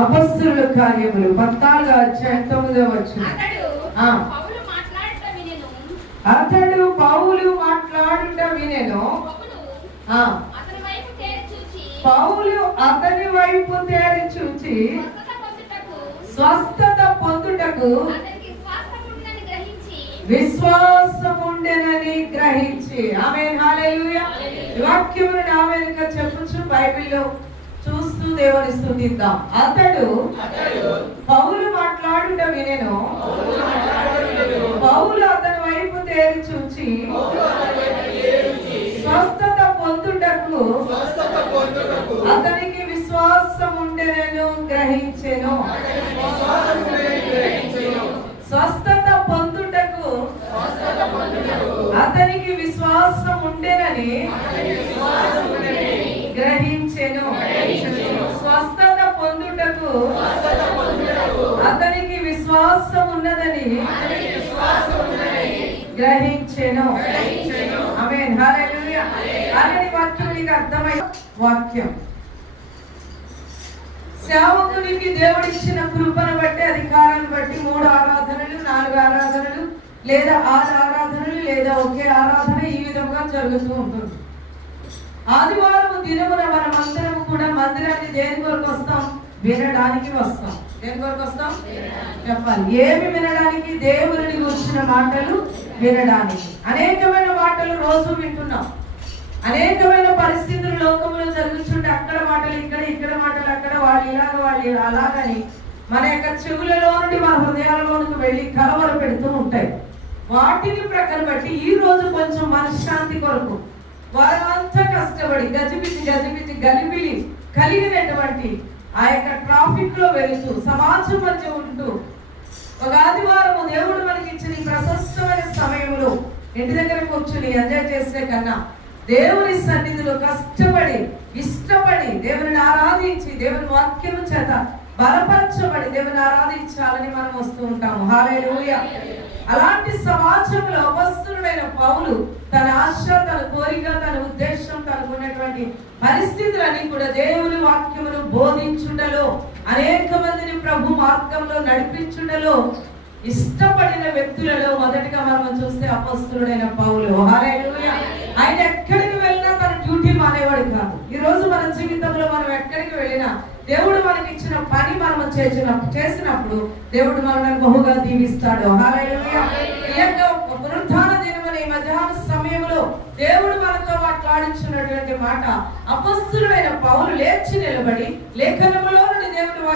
అపొస్తలుల కార్యములు 14వ అధ్యాయం 9వ వచనం. అతడు పౌలు మాట్లాడుట వినెను. పౌలు అతని వైపు తేరి చూచి స్వస్థత పొందుటకు విశ్వాసముండెనని గ్రహించి. ఆమేన్, హల్లెలూయా. వాక్యమును ఆమేన్గా చెప్పుచు బైబిల్లో చూస్తూ దేవుని స్తుతిద్దాం. అతడు పౌలు మాట్లాడుట వినెను. పౌలు అతని వైపు తేరి చూచి స్వస్థత పొందుటకు అతనికి విశ్వాసం ఉండెనని గ్రహించెను. స్వస్థత పొందుటకు అతనికి విశ్వాసం ఉండెనని గ్రహించెను. స్వస్థత పొందుటకు అతనికి విశ్వాసం ఉన్నదని గ్రహించెను. ఆమేన్, హల్లెలూయా. అలాంటి వాక్యం నీకు అర్థమై వాక్యం సేవకునికి దేవుడిచ్చిన కృపను బట్టి, అధికారాన్ని బట్టి 3 ఆరాధనలు, 4 ఆరాధనలు, లేదా 6 ఆరాధనలు, లేదా ఒకే ఆరాధన ఈ విధంగా జరుగుతూ ఉంటుంది. ఆదివారం దినమున మనమందరం కూడా మందిరాన్ని దేని కొరకు వస్తాం? వినడానికి వస్తాం. దేని కొరకు వస్తాం? చెప్పాలి. ఏమి వినడానికి? దేవుని గురించిన మాటలు వినడానికి. అనేకమైన మాటలు రోజు వింటున్నాం. అనేకమైన పరిస్థితులు లోకంలో జరుగుతుంటే అక్కడ మాటలు ఇక్కడ, ఇక్కడ మాటలు అక్కడ, వాళ్ళు ఇలాగ వాళ్ళు అలాగని మన యొక్క చెవులలో నుండి మన హృదయాలలోనికి వెళ్ళి కలవర పెడుతూ ఉంటాయి. వాటిని ప్రక్కన బట్టి ఈ రోజు కొంచెం మనశ్శాంతి కొరకు వారంతా కష్టపడి గజిబిజి గలిబిలి కలిగినటువంటి ఆ యొక్క ట్రాఫిక్ లో వెళుతూ సమాజం మధ్య ఉంటూ ఒక ఆదివారం దేవుడు మనకి ఇచ్చిన ఈ ప్రశస్తమైన సమయంలో ఇంటి దగ్గర కూర్చుని ఎంజాయ్ చేసే కన్నా దేవుని సన్నిధిలో కష్టపడి ఇష్టపడి దేవుని ఆరాధించి దేవుని వాక్యము చేత బలపరచబడి దేవుని ఆరాధించాలని మనం వస్తూ ఉంటాము. హల్లెలూయా. అలాంటి సమాజంలో అపొస్తలుడైన పౌలు తన ఆశ, తన కోరిక, తన ఉద్దేశం, తనకున్నటువంటి పరిస్థితులని కూడా దేవుని వాక్యమును బోధించుటలో, అనేక మందిని ప్రభు మార్గంలో నడిపించుటలో ఇష్టపడిన వ్యక్తులలో మొదటిగా మనం చూస్తే అపొస్తలుడైన పౌలు. హల్లెలూయా. ఆయన ఎక్కడికి వెళ్ళినా తన డ్యూటీ మానేవాడు కాదు. ఈ రోజు మన జీవితంలో మనం ఎక్కడికి వెళ్ళినా దేవుడు మనకి ఇచ్చిన పని మనం చేసినప్పుడు దేవుడు మనల్ని బహుగా దీవిస్తాడు. హల్లెలూయా. ఈ యొక్క పునరుత్థాన దినమనే మధ్యాహ్న సమయంలో దేవుడు మనతో మాట్లాడించినటువంటి మాట, అపొస్తలుడైన పౌలు లేచి నిలబడి లేఖనములో నుండి దేవుడు